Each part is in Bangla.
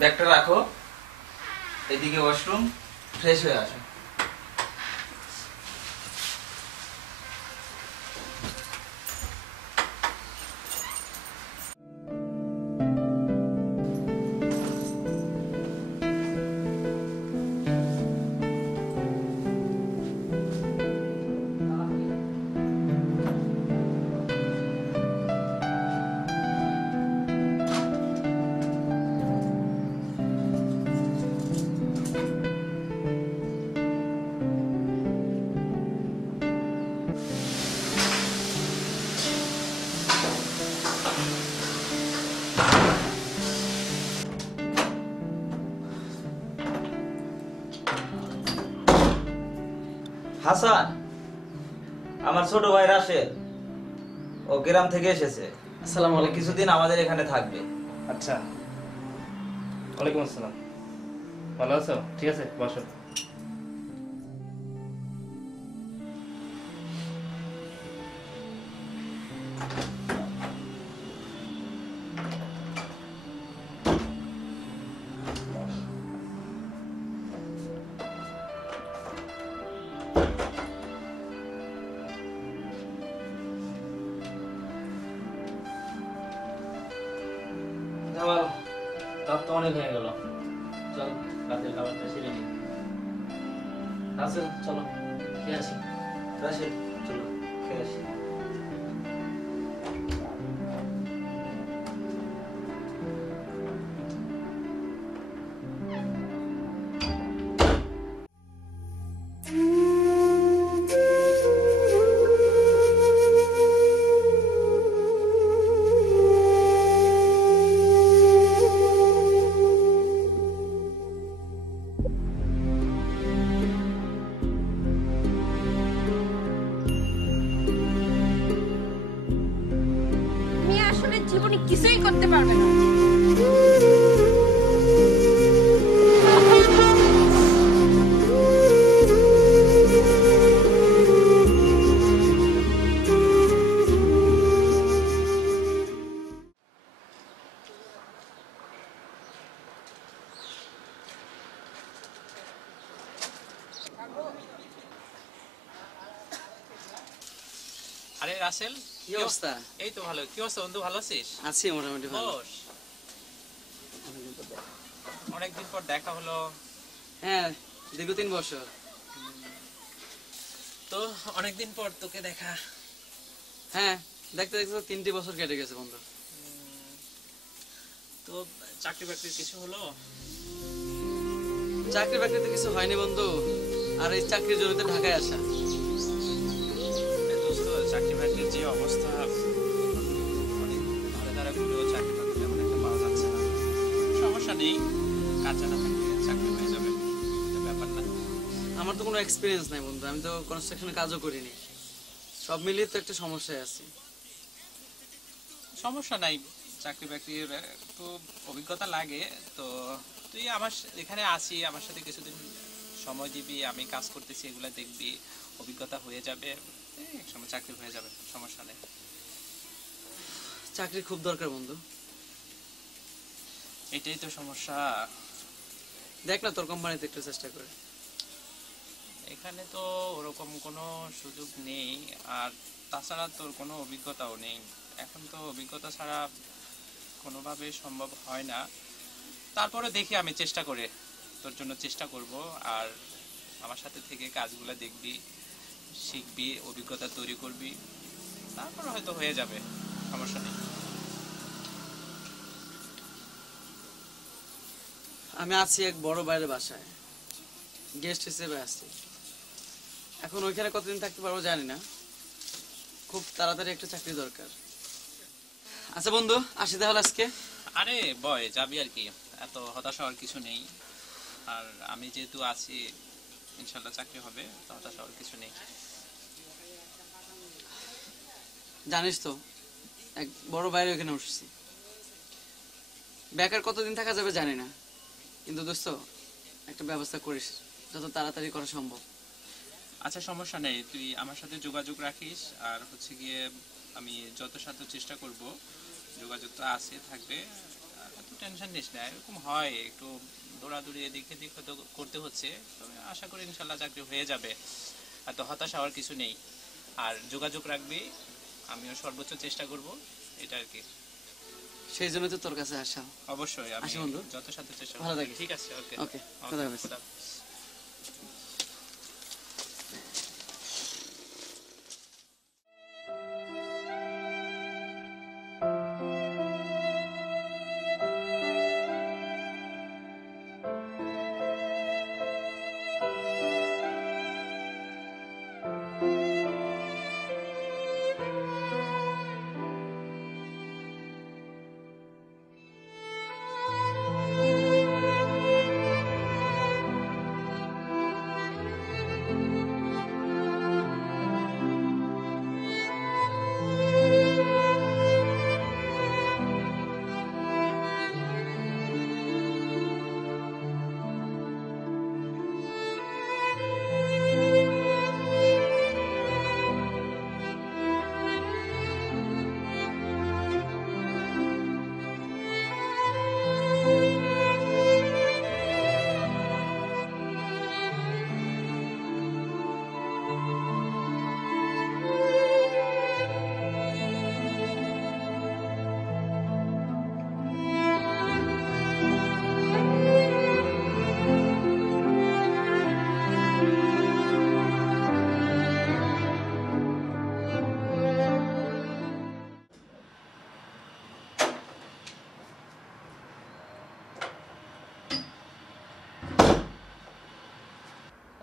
ব্যাগটা রাখো, এদিকে ওয়াশরুম, ফ্রেশ হয়ে আসো। হাসান, আমার ছোট ভাই রাশেদ, ও গ্রাম থেকে এসেছে। আসসালামু আলাইকুম। কিছুদিন আমাদের এখানে থাকবে। আচ্ছা, ওয়ালাইকুম আসসালাম। ভালো আছো? ঠিক আছে, বসো। রাত তো অনেক হয়ে গেল, চল রাতের খাবারটা সেরে নিই। রাসেল, চলো খেয়ে আসি। রাশেদ, চলো খেয়ে আসি। জীবনে কিছুই করতে পারবে না। আরে রাসেল, কি অবস্থা? এই তো ভালো। কি অবস্থা বন্ধু, ভালো আছিস? আছি মোটামুটি ভালো। বস, অনেকদিন পর দেখা হলো। হ্যাঁ, দীর্ঘ 3 বছর। তো অনেকদিন পর তোকে দেখা। হ্যাঁ, দেখতে দেখতে তো 3টি বছর কেটে গেছে বন্ধু। তো চাকরি বাকরির কিছু হলো? চাকরি বাকরিতে কিছু হয়নি বন্ধু, আর এই চাকরির জন্য তো ঢাকায় আসা। দোস্ত, চাকরি বাকরির যে অবস্থা, অনেক ধারে ধারে ঘুরেও চাকরি বাকরি তেমন একটা পাওয়া যাচ্ছে না। সমস্যা নেই, কাজ জানা থাকলে চাকরি হয়ে যাবে, এটা ব্যাপার না। আমার তো কোনো এক্সপিরিয়েন্স নাই বন্ধু, আমি তো কনস্ট্রাকশনে কাজও করিনি। সব মিলিয়ে তো একটা সমস্যায় আছি। সমস্যা নাই, চাকরি বাকরির একটু অভিজ্ঞতা লাগে। তো তুই আমার এখানে আসি, আমার সাথে কিছুদিন সময় দিবি, আমি কাজ করতেছি এগুলা দেখবি, অভিজ্ঞতা হয়ে যাবে, এক সময় চাকরি হয়ে যাবে, সমস্যা নেই। চাকরি খুব দরকার বন্ধু। এটাই তো সমস্যা। দেখ না তোর কোম্পানিতে একটু চেষ্টা করে। এখানে তো ওরকম কোনো সুযোগ নেই, আর তাছাড়া তোর কোনো অভিজ্ঞতাও নেই। এখন তো অভিজ্ঞতা ছাড়া কোনোভাবে সম্ভব হয় না। তারপরে দেখি, আমি চেষ্টা করে তোর জন্য চেষ্টা করব, আর আমার সাথে থেকে কাজগুলো দেখবি, শিখবি, অভিজ্ঞতা তৈরি করবি, তারপরে হয়তো হয়ে যাবে, সমস্যা নেই। আমি আছি এক বড় বাইরের বাসায়, গেস্ট হিসেবে আসছি। এখন ওইখানে কতদিন থাকতে পারবো জানি না, খুব তাড়াতাড়ি একটা চাকরি দরকার। আচ্ছা বন্ধু, আসি তাহলে আজকে। আরে বয়, যাবি আর কি, এত হতাশা হওয়ার কিছু নেই। আর আমি যেহেতু আছি, ইনশাল্লাহ চাকরি হবে, তো হতাশা হওয়ার কিছু নেই। জানিস তো, এক বড় বাইরে ওখানে উঠছি। বেকার কতদিন থাকা যাবে জানি না, কিন্তু দোস্ত একটা ব্যবস্থা করিস, যত তাড়াতাড়ি করা সম্ভব। আচ্ছা, সমস্যা নেই, তুই আমার সাথে যোগাযোগ রাখিস, আর হচ্ছে গিয়ে আমি যত সাধ্য চেষ্টা করব, যোগাযোগ তো আছে, থাকবে, এত টেনশন নিস না। এরকম হয়, একটু দৌড়াদৌড়ি এদিক এদিক হয়তো করতে হচ্ছে, তবে আশা করি ইনশাল্লাহ চাকরি হয়ে যাবে, এত হতাশা হওয়ার কিছু নেই। আর যোগাযোগ রাখবি, আমিও সর্বোচ্চ চেষ্টা করব, এটা আর কি। সেই জন্য তো তোর কাছে আসা। অবশ্যই আমি আসি বন্ধু। যত সাধ্য চেষ্টা ভালো করব। থাকিস। ঠিক আছে, ওকে ওকে, খোদা হাফেজ। খোদা হাফেজ।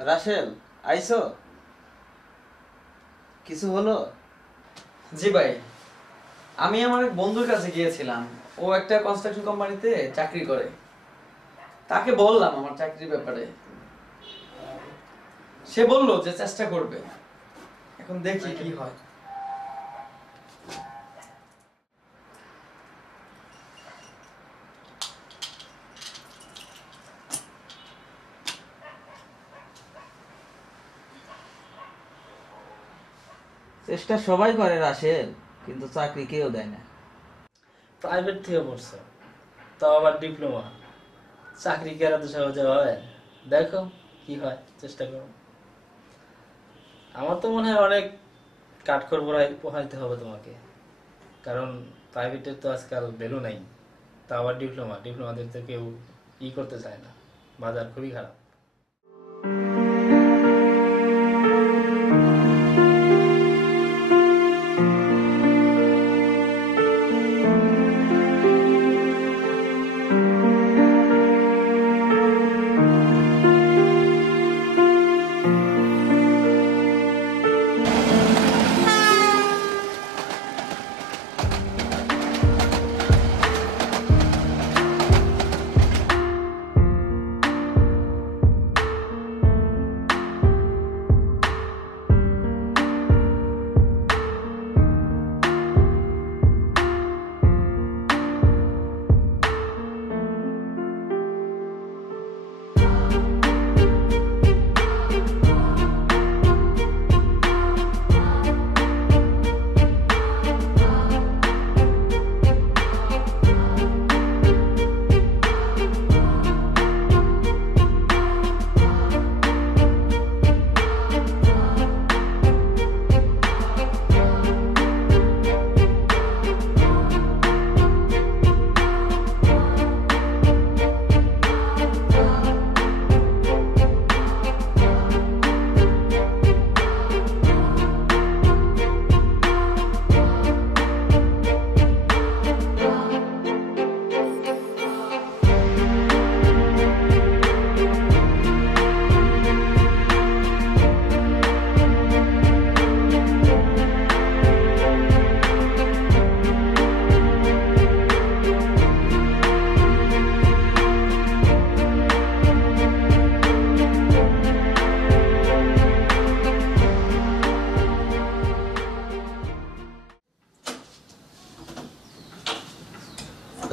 রাসেল, আইছো? কিছু হলো? জি ভাই, আমি আমার এক বন্ধুর কাছে গিয়েছিলাম। ও একটা কনস্ট্রাকশন কোম্পানিতে চাকরি করে। তাকে বললাম আমার চাকরির ব্যাপারে, সে বললো যে চেষ্টা করবে। এখন দেখি কি হয়। চেষ্টা সবাই করে রাসেল, কিন্তু চাকরি কেউ দেয় না। প্রাইভেট থেকে পড়ছো, তাও আবার ডিপ্লোমা, চাকরি কি আর এত সহজে হয়? দেখো কি হয়, চেষ্টা করো। আমার তো মনে হয় অনেক কাঠখড় পোহাইতে হবে তোমাকে, কারণ প্রাইভেটের তো আজকাল ভ্যালু নাই। তা আবার ডিপ্লোমাদের তো কেউ করতে চায় না, বাজার খুবই খারাপ।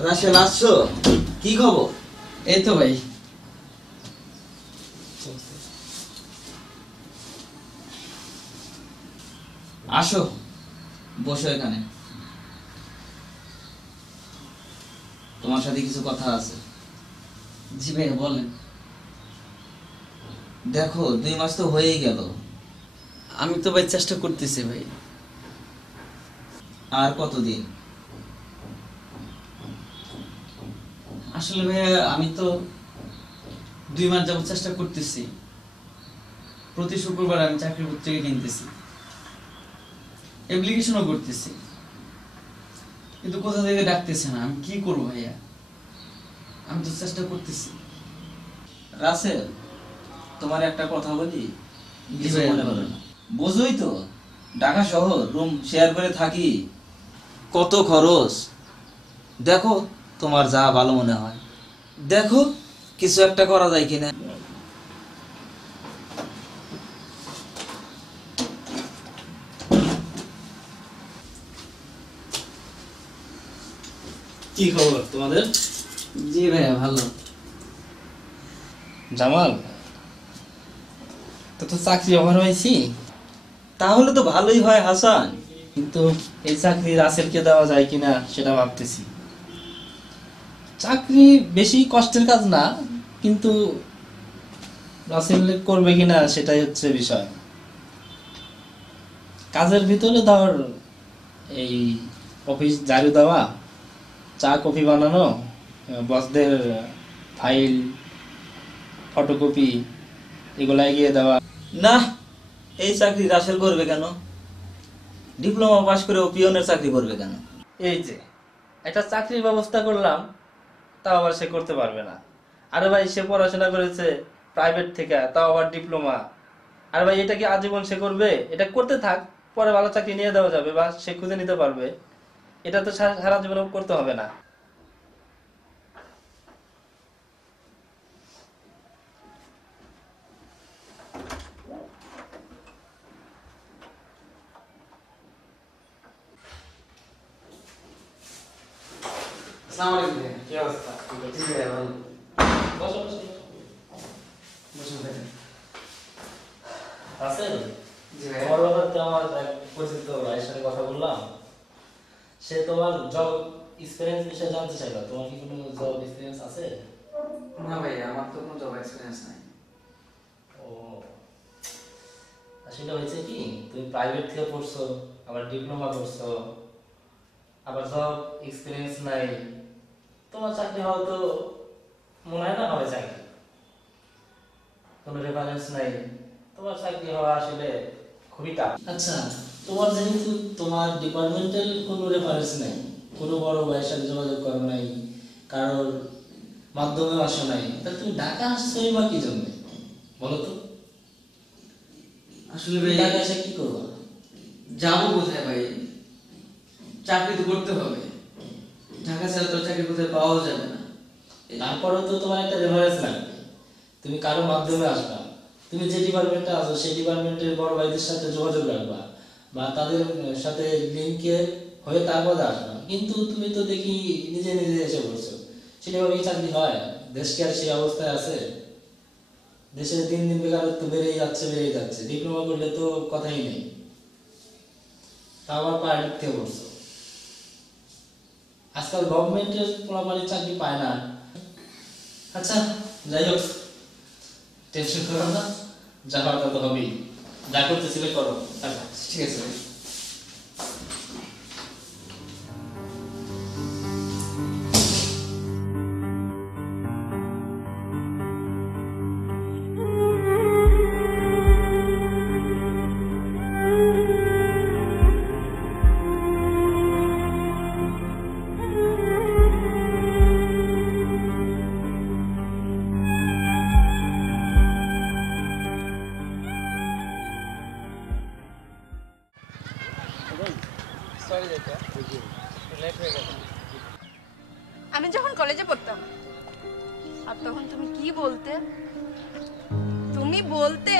রাশেল, আসছো? কি খবর? এই তো ভাই। আসো, বসো এখানে, তোমার সাথে কিছু কথা আছে। জি ভাই বলেন। দেখো, 2 মাস তো হয়েই গেল। আমি তো ভাই চেষ্টা করতেছি ভাই। আর কতদিন? আসলে ভাই আমি তো 2 মাস যাবত চেষ্টা করতেছি। প্রতি শুক্রবার আমি চাকরির পত্রিকা কিনতেছি, অ্যাপ্লিকেশনও করতেছি, কিন্তু কোথা থেকে ডাকতেছে না। আমি কি করবো ভাইয়া? আমি তো চেষ্টা করতেছি। রাসেল, তোমার একটা কথা বলি, জি কিছু ভাইয়া, মনে করো বলেন। না। বোঝোই তো, ঢাকা শহর, রুম শেয়ার করে থাকি, কত খরচ। দেখো তোমার যা ভালো মনে হয়, দেখো কিছু একটা করা যায় কিনা। কি খবর তোমাদের? জি ভাইয়া ভালো। জামাল, তো চাকরি অফার হয়েছি, তাহলে তো ভালোই হয় হাসান। কিন্তু এই চাকরি রাসেলকে দেওয়া যায় কিনা সেটা ভাবতেছি। চাকরি বেশি কষ্টের কাজ না, কিন্তু রাসেল করবে কিনা সেটাই হচ্ছে বিষয়। কাজের ভিতরে ধর এই অফিস ঝাড়ু দেওয়া, চা কফি বানানো, বসদের ফাইল ফটোকপি এগুলা এগিয়ে দেওয়া। না, এই চাকরি রাসেল করবে কেন? ডিপ্লোমা পাশ করে ও পিয়নের চাকরি করবে কেন? এই যে একটা চাকরির ব্যবস্থা করলাম, তাও আবার সে করতে পারবে না। আরে ভাই, সে পড়াশোনা করেছে প্রাইভেট থেকে, তাও আবার ডিপ্লোমা। আর ভাই, এটা কি আজীবন সে করবে? এটা করতে থাক, পরে ভালো চাকরি নিয়ে দেওয়া যাবে বা সে খুঁজে নিতে পারবে। এটা তো সারা জীবন করতে হবে না। আসসালামু আলাইকুম ভাইয়া। কি অবস্থা? জি ভাইয়া ভালো। বসো বসো। বসুন ভাইয়া। রাসেল, জি ভাইয়া। তোমার ব্যাপারে তো আমার এক পরিচিত ভাইয়ের সাথে কথা বললাম। সে তোমার জব এক্সপেরিয়েন্স বিষয়ে জানতে চাইলো। তোমার কি কোনো জব এক্সপেরিয়েন্স আছে? না ভাইয়া, আমার তো কোনো জব এক্সপিরিয়েন্স নাই। ও, আসলে হয়েছে কি, তুমি প্রাইভেট থেকে পড়ছো, আবার ডিপ্লোমা করছো, আবার জব এক্সপিরিয়েন্স নাই, তোমার চাকরি হওয়া তো মনে হয় না হবে চাকরি। কোনো রেফারেন্স নাই, তোমার চাকরি হওয়া আসলে খুবই টাফ। আচ্ছা, তোমার যেহেতু তোমার ডিপার্টমেন্টাল কোনো রেফারেন্স নাই, কোনো বড় ভাইয়ের সাথে যোগাযোগ করো নাই, কারোর মাধ্যমে আসো নাই, তাহলে তুমি ঢাকা আসছোই বা কি জন্য বলো তো? আসলে ভাই ঢাকা এসে কি করবো? যাবো কোথায় ভাই? চাকরি তো করতে হবে, ঢাকা ছাড়া তো চাকরি কোথায় পাওয়া যাবে না। তারপরেও তো তোমার একটা রেফারেন্স লাগবে, তুমি কারো মাধ্যমে আসবা, তুমি যে ডিপার্টমেন্টে আছো সেই ডিপার্টমেন্টের বড় ভাইদের সাথে যোগাযোগ রাখবা বা তাদের সাথে লিঙ্কে হয়ে তারপরে আসবা। কিন্তু তুমি তো দেখি নিজে নিজে এসে পড়ছো, সেটাভাবেই চাকরি হয়? দেশ কি আর সেই অবস্থায় আছে? দেশে দিন দিন বেকারত্ব বেড়েই যাচ্ছে। ডিপ্লোমা করলে তো কথাই নেই, তা আবার প্রাইভেট থেকে পড়ছো। আজকাল গভর্নমেন্টের পোলাপালির চাকরি পায় না। আচ্ছা যাই হোক, টেনশন করো না, যা হওয়ার তা তো হবেই। যা করতেছিলে করো। আচ্ছা ঠিক আছে ভাই। আমি যখন কলেজে পড়তাম, আর তখন তুমি কি বলতে? তুমি বলতে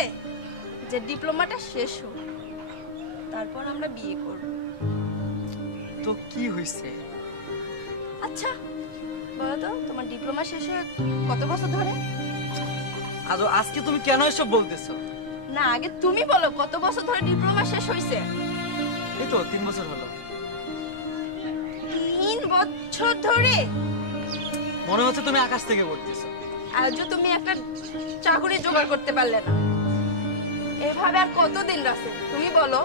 যে ডিপ্লোমাটা শেষ হোক, তারপর আমরা বিয়ে করব। তো কি হয়েছে? আচ্ছা বলো তো, তোমার ডিপ্লোমা শেষ হয়ে কত বছর ধরে? আজকে তুমি কেন এসব বলতেছো? না, আগে তুমি বলো কত বছর ধরে ডিপ্লোমা শেষ হয়েছে? এই তো 3 বছর হলো। 3 বছর ধরে? মনে হচ্ছে তুমি আকাশ থেকে পড়তেছো। আজও তুমি একটা চাকরি জোগাড় করতে পারলে না। এভাবে আর কতদিন রাসেল, তুমি বলো?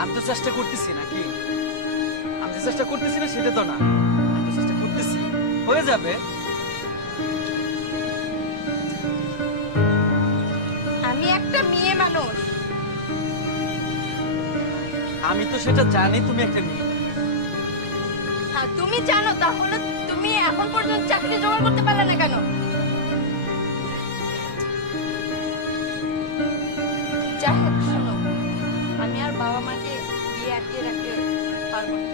আমি তো চেষ্টা করতেছি নাকি? আমি যে চেষ্টা করতেছি না সেটা তো না, আমি চেষ্টা করতেছি, হয়ে যাবে। আমি একটা মেয়ে মানুষ। আমি তো সেটা জানি তুমি একটা মেয়ে। হ্যাঁ তুমি জানো, তাহলে তুমি এখন পর্যন্ত চাকরি জোগাড় করতে পারলে না কেন? যাই হোক শোনো, আমি আর বাবা মাকে বিয়ে আটকে রাখতে পারবো না।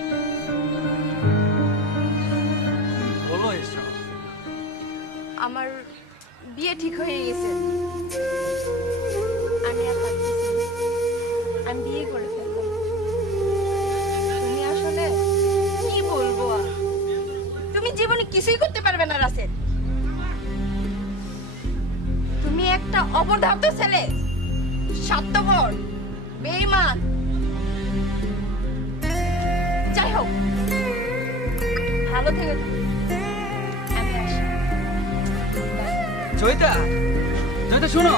বলো এসব। আমার বিয়ে ঠিক হয়ে গেছে, আমি আর পারতেছি না। আমি বিয়ে করে ফেলবো। তুমি আসলে কি বলবো আর? তুমি জীবনে কিছুই করতে পারবে না রাসেল। তুমি একটা অপদার্থ ছেলে, স্বার্থপর, বেঈমান। যাই হোক, ভালো থেকে তুমি। আমি আসি। জয়িতা, জয়িতা শোনো।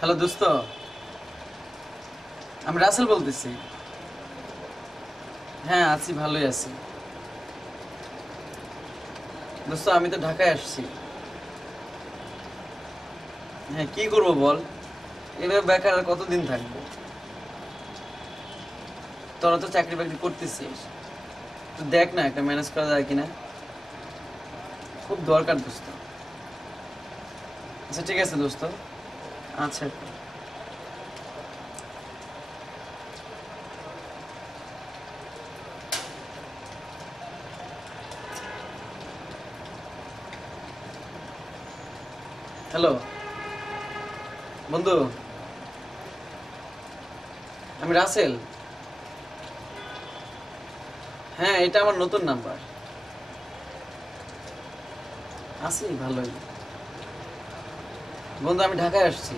হ্যালো দোস্ত, আমি রাসেল বলতেছি। হ্যাঁ আছি, ভালোই আছি দোস্ত। আমি তো ঢাকায় আসছি। হ্যাঁ কি করবো বল, এভাবে বেকার আর কতদিন থাকবো? তোরা তো চাকরি বাকরি করতেছিস, তো দেখ না একটা ম্যানেজ করা যায় কিনা। খুব দরকার দোস্ত। আচ্ছা ঠিক আছে দোস্ত। আচ্ছা হ্যালো বন্ধু, আমি রাসেল। হ্যাঁ, এটা আমার নতুন নাম্বার। আছি ভালোই বন্ধু, আমি ঢাকায় আসছি।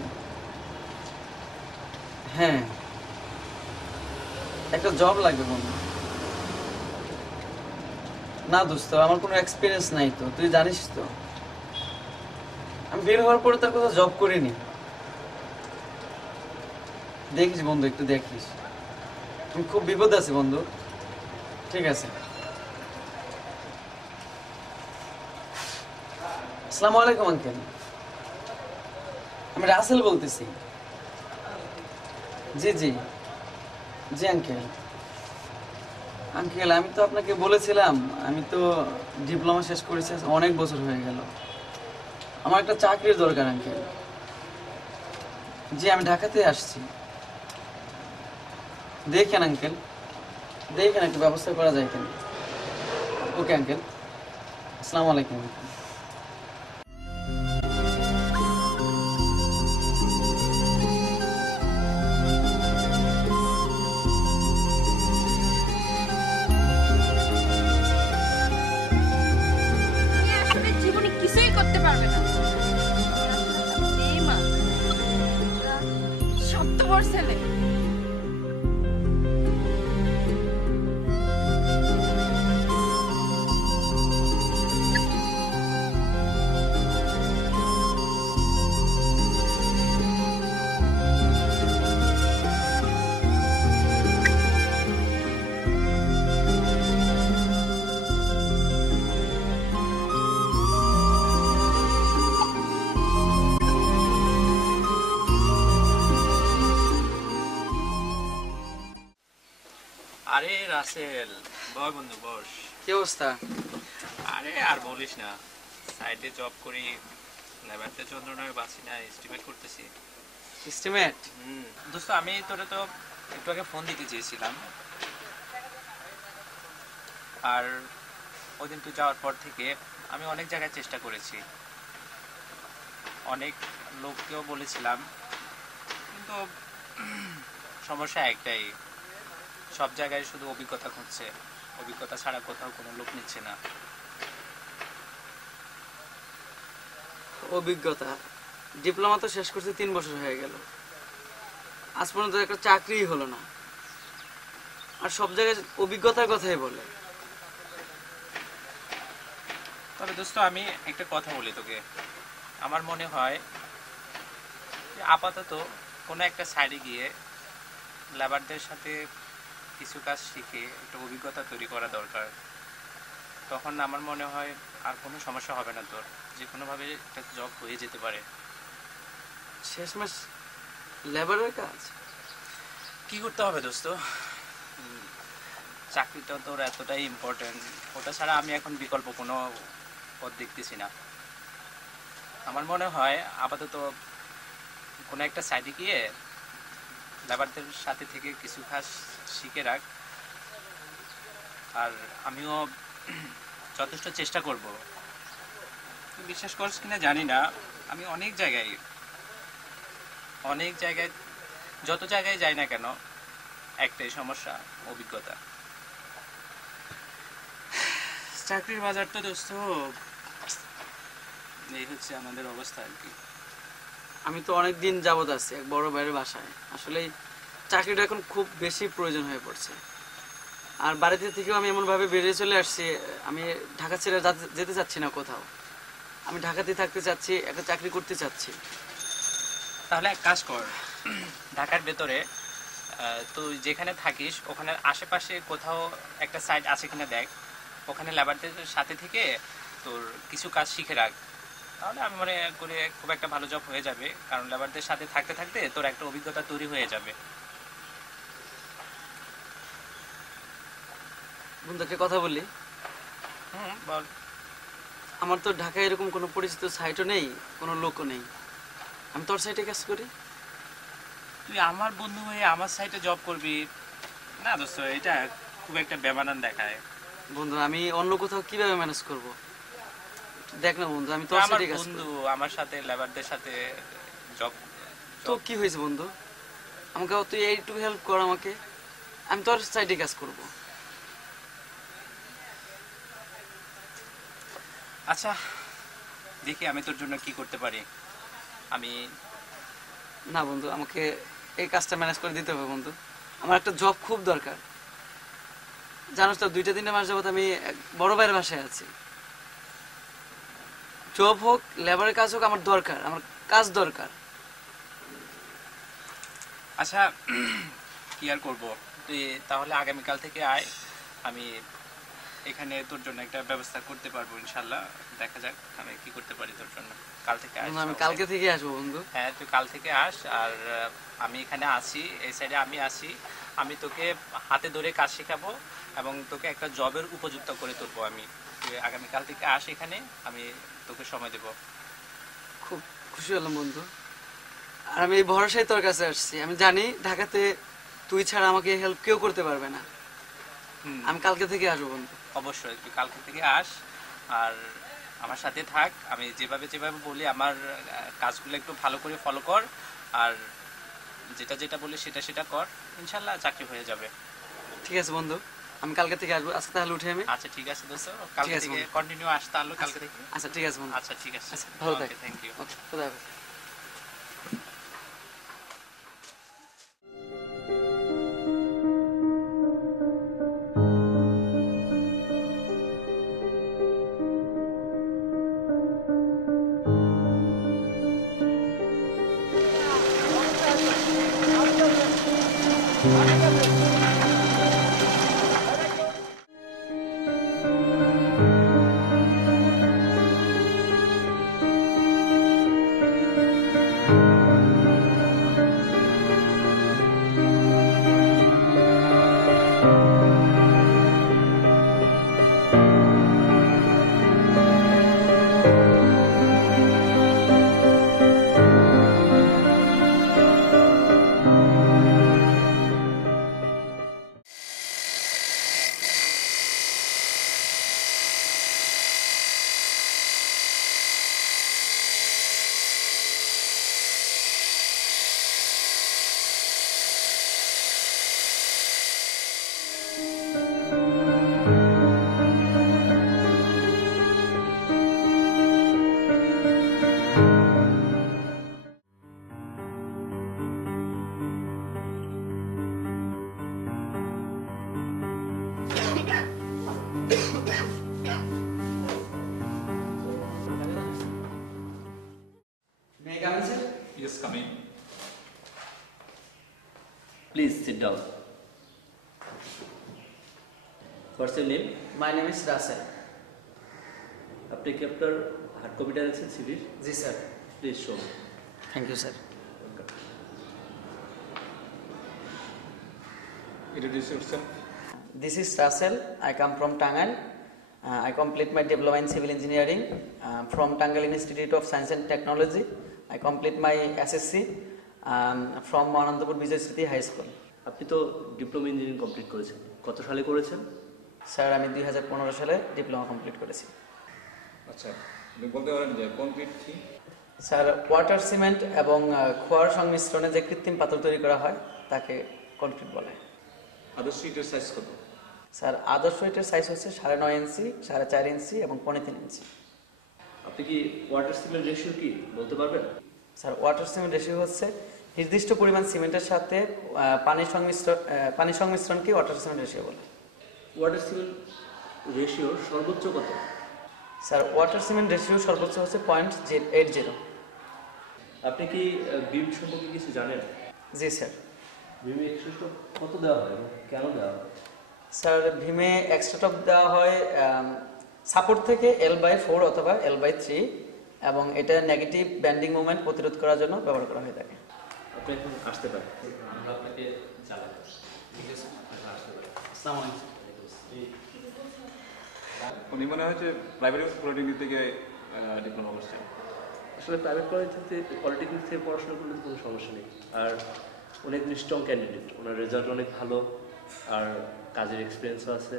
হ্যাঁ, একটা জব লাগবে বন্ধু। না দোস্ত, আমার কোনো এক্সপিরিয়েন্স নাই তো, তুই জানিস তো। আমি বের হওয়ার পরে তার কোথাও জব করিনি। দেখিস বন্ধু, একটু দেখিস। আমি খুব বিপদ আছি বন্ধু। ঠিক আছে, আসসালামু আলাইকুম আঙ্কেল। আমি রাসেল বলতেছি। জি জি জি আঙ্কেল। আঙ্কেল, আমি তো আপনাকে বলেছিলাম আমি তো ডিপ্লোমা শেষ করেছি, অনেক বছর হয়ে গেল। আমার একটা চাকরির দরকার আঙ্কেল। জি, আমি ঢাকাতে আসছি। দেখেন আঙ্কেল, দেখেন একটা ব্যবস্থা করা যায় কেন। ওকে আঙ্কেল, আসসালামু আলাইকুম আঙ্কেল। তুমি আসলে জীবনে কিছুই করতে পারবে না। বেঈমান, স্বার্থপর ছেলে। আরে রাসেল, বয় বন্ধু বস। কি অবস্থা? আরে আর বলিস না, সাইডে জব করি, লেবারতে চন্দ্রনগরে বাসি না, এস্টিমেট করতেছি। এস্টিমেট? দোস্ত, আমি তোরে তো একটু আগে ফোন দিতে চেয়েছিলাম, আর ওই দিন তুই যাওয়ার পর থেকে আমি অনেক জায়গায় চেষ্টা করেছি, অনেক লোককেও বলেছিলাম, কিন্তু সমস্যা একটাই, সব জায়গায় শুধু অভিজ্ঞতা খুঁজছে, অভিজ্ঞতা ছাড়া কোথাও কোনো লোক নিচ্ছে না। অভিজ্ঞতা? ডিপ্লোমা তো শেষ করতে 3 বছর হয়ে গেল, আজ পর্যন্ত একটা চাকরিই হলো না, আর সব জায়গায় অভিজ্ঞতার কথাই বলে। তবে দোস্ত, আমি একটা কথা বলি তোকে, আমার মনে হয় যে আপাতত কোনো একটা সাইডে গিয়ে লেবারদের সাথে কিছু কাজ শিখে একটা অভিজ্ঞতা তৈরি করা দরকার। তখন আমার মনে হয় আর কোনো সমস্যা হবে না তোর, যে কোনোভাবে একটা জব হয়ে যেতে পারে। শেষমেশ লেবারের কাজ কি করতে হবে দোস্ত? চাকরিটা তোর এতটাই ইম্পর্টেন্ট, ওটা ছাড়া আমি এখন বিকল্প কোনো পথ দেখতেছি না। আমার মনে হয় আপাতত কোনো একটা সাইডে গিয়ে লেবারদের সাথে থেকে কিছু কাজ শিখে রাখ, আর আমিও যথেষ্ট চেষ্টা করব। তুই বিশ্বাস করিস কিনা জানি না, আমি অনেক জায়গায় যত জায়গায় যাই না কেন, একটাই সমস্যা, অভিজ্ঞতা। চাকরির বাজার তো দোস্ত এই হচ্ছে আমাদের অবস্থা আর কি। আমি তো অনেক দিন যাবত আছি এক বড় ভাইয়ের বাসায়। আসলে চাকরিটা এখন খুব বেশি প্রয়োজন হয়ে পড়ছে, আর বাড়িতে থেকেও আমি এমনভাবে বেরিয়ে চলে আসছি, আমি ঢাকা ছেড়ে যেতে চাচ্ছি না কোথাও। আমি ঢাকাতেই থাকতে চাচ্ছি, একটা চাকরি করতে চাচ্ছি। তাহলে এক কাজ কর, ঢাকার ভেতরে তুই যেখানে থাকিস ওখানে আশেপাশে কোথাও একটা সাইট আছে কিনা দেখ, ওখানে লেবারদের সাথে থেকে তোর কিছু কাজ শিখে রাখ, তাহলে আমি মনে করি খুব একটা ভালো জব হয়ে যাবে, কারণ লেবারদের সাথে থাকতে থাকতে তোর একটা অভিজ্ঞতা তৈরি হয়ে যাবে। বন্ধু একটা কথা বলি। বল। আমার তো ঢাকায় এরকম কোনো পরিচিত সাইটও নেই, কোনো লোকও নেই। আমি তোর সাইটে কাজ করি। তুই আমার বন্ধু হয়ে আমার সাইটে জব করবি? না দোস্ত, এটা খুব একটা বেমানান দেখায়। বন্ধু আমি অন্য কোথাও কিভাবে ম্যানেজ করব? দেখ না বন্ধু, আমি তুই তোর আমার সাইটে কাজ বন্ধু, করি। আমার সাথে লেবারদের সাথে জব। তো কি হয়েছে বন্ধু, আমাকে তুই এইটুকু হেল্প কর আমাকে, আমি তোর সাইটে কাজ করব। আচ্ছা দেখি আমি তোর জন্য কি করতে পারি। আমি না বন্ধু, আমাকে এই কাজটা ম্যানেজ করে দিতে হবে বন্ধু। আমার একটা জব খুব দরকার। জানোস তো 2-3 মাস যাবত আমি এক বড় ভাইয়ের বাসায় আছি। জব হোক লেবারের কাজ হোক, আমার দরকার, আমার কাজ দরকার। আচ্ছা কি আর করবো, তুই তাহলে আগামীকাল থেকে আয়। আমি এখানে তোর জন্য একটা ব্যবস্থা করতে পারবো ইনশাল্লাহ। দেখা যাক আমি কি করতে পারি তোর জন্য। কাল থেকে আয়। বন্ধু, আমি কালকে থেকে আসবো বন্ধু। হ্যাঁ তুই কাল থেকে আস। আর আমি এখানে আছি, এই সাইডে আমি আছি। আমি তোকে হাতে ধরে কাজ শেখাবো এবং তোকে একটা জবের উপযুক্ত করে তুলবো আমি। তুই আগামীকাল থেকে আস এখানে, আমি তোকে সময় দেবো। খুব খুশি হলাম বন্ধু। আর আমি এই ভরসায় তোর কাছে আসছি। আমি জানি ঢাকাতে তুই ছাড়া আমাকে হেল্প কেউ করতে পারবে না। আমি কালকে থেকে আসবো বন্ধু। অবশ্যই তুই কালকে থেকে আস আর আমার সাথে থাক। আমি যেভাবে যেভাবে বলি আমার কাজগুলো একটু ভালো করে ফলো কর, আর যেটা যেটা বলি সেটা সেটা কর। ইনশাল্লাহ চাকরি হয়ে যাবে। ঠিক আছে বন্ধু, আমি কালকে থেকে আসবো। আজকে তাহলে উঠে আমি। আচ্ছা ঠিক আছে দোস্ত, কালকে আছে থেকে বন্ধু। কন্টিনিউ আসতে আলো কালকে থেকে। আচ্ছা ঠিক আছে বন্ধু। আচ্ছা ঠিক আছে, আচ্ছা ভালো থাক। Thank you. ওকে, খোদা হাফেজ। May I come in, sir? Yes, come in. Please sit down. What's your name? My name is Russell. আপনি কি আপনার হার্ড কপিটা আছে সিভির? জি sir. Please show. Thank you sir. Introduce yourself. This is Russell. I come from Tangal. I complete my diploma in civil engineering from Tangal Institute of Science and Technology. I complete my SSC from Anandapur Vijay Sriti High School. আপনি তো ডিপ্লোমা ইঞ্জিনিয়ারিং কমপ্লিট করেছেন, কত সালে করেছেন? স্যার আমি 2015 সালে ডিপ্লোমা কমপ্লিট করেছি। আচ্ছা, আপনি বলতে পারেন যে কংক্রিট কি? স্যার ওয়াটার সিমেন্ট এবং খোয়ার সংমিশ্রণে যে কৃত্রিম পাথর তৈরি করা হয় তাকে কংক্রিট বলে। আদর্শ ইটের সাইজ কত? স্যার আদর্শ ইটের সাইজ হচ্ছে 9.5 ইঞ্চি, 4.5 ইঞ্চি এবং 3.5 ইঞ্চি। আপনি কি ওয়াটার সিমেন্ট রেশিও কি বলতে পারবেন? স্যার ওয়াটার সিমেন্ট রেশিও হচ্ছে নির্দিষ্ট পরিমাণ সিমেন্টের সাথে পানি সংমিশ্রণকে ওয়াটার সিমেন্ট রেশিও বলে। ওয়াটার সিমেন্ট রেশিওর সর্বোচ্চ কত? স্যার ওয়াটার সিমেন্ট রেশিও সর্বোচ্চ হচ্ছে 0.80। আপনি কি বিম সম্পর্কে কিছু জানেন? জি স্যার। বিমে এক্সট্রা কত দেওয়া হয় এবং কেন দেওয়া হয়? স্যার ভীমে এক্সট্রা টপ দেওয়া হয় সাপোর্ট থেকে L/4 অথবা L/3 এবং এটা নেগেটিভ ব্যান্ডিং মুভমেন্ট প্রতিরোধ করার জন্য ব্যবহার করা হয়ে থাকে। আপনি এখন আসতে পারেন, আমরা আপনাকে জানাবো। ঠিক আছে, আসতে পারেন। আসসালামু আলাইকুম। উনি মনে হচ্ছে প্রাইভেট পলিটেকনিক থেকে ডিপ্লোমা করছেন। আসলে প্রাইভেট কলেজ থেকে পলিটেকনিক থেকে পড়াশোনা করলে তো কোনো সমস্যা নেই। আর উনি একজন স্ট্রং ক্যান্ডিডেট, ওনার রেজাল্ট অনেক ভালো, আর কাজের এক্সপিরিয়েন্সও আছে,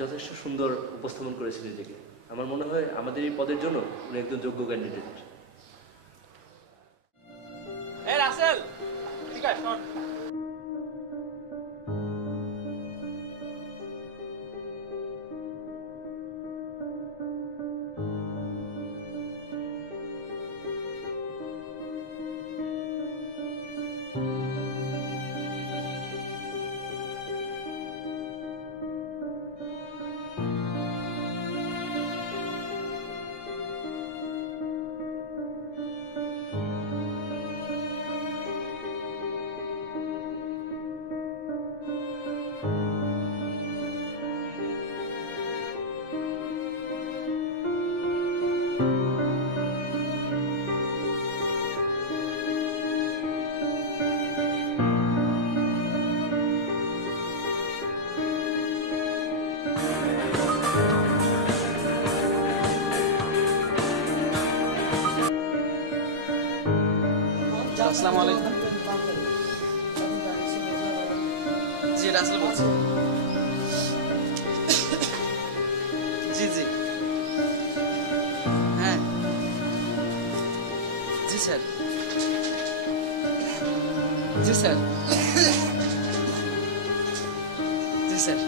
যথেষ্ট সুন্দর উপস্থাপন করেছে নিজেকে। আমার মনে হয় আমাদের এই পদের জন্য উনি একজন যোগ্য ক্যান্ডিডেট। এই রাসেল, ঠিক আছে শোন। আসসালামু আলাইকুম। জি রাসেল বলছি। জি জি হ্যাঁ জি স্যার, জি স্যার, জি স্যার।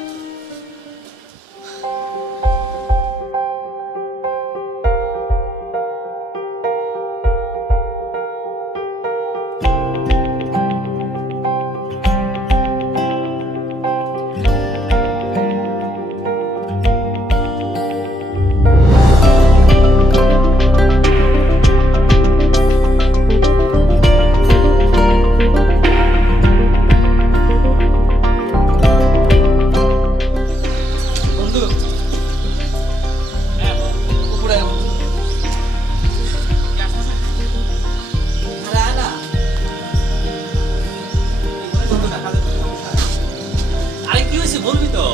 আরে কি হয়েছে বলবি তো?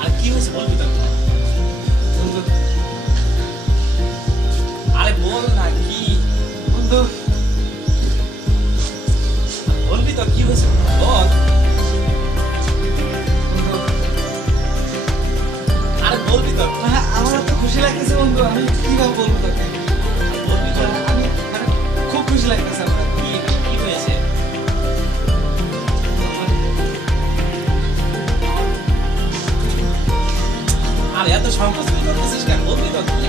আরে কি হয়েছে বলবি তো? আরে বল না কি বন্ধু, বলবি তো কি হয়েছে বল। আরে বলবি তো? আমার তো খুশি লাগতেছে বন্ধু, আমি কিভাবে বলবো তোকে? বলবি তো? আমি খুব খুশি লাগতেছে আমার। কি কি হয়েছে? আরে এত সংকোচ করতেছিস কেন? বলবি তো কি?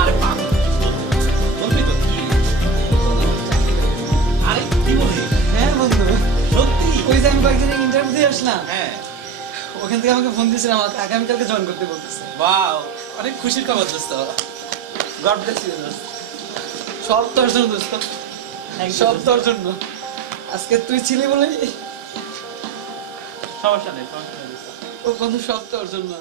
আরে বাপ, বলবি তো কি? আরে কি বলবি? হ্যাঁ বন্ধু, সত্যি? ওই যে আমি কয়েকদিন ইন্টারভিউ দিয়ে আসলাম, হ্যাঁ। ওখান থেকে আমাকে ফোন দিয়েছিলাম, আমাকে আগামীকালকে জয়েন করতে বলতেছে। ওয়াও, অনেক খুশির খবর দোস্ত। গড ব্লেস ইউ দোস্ত। সব তোর জন্য দোস্ত, সব তোর জন্য। আজকে তুই ছিলি বলে সমস্যা নেই দোস্ত। ও বন্ধু, সব তোর জন্য।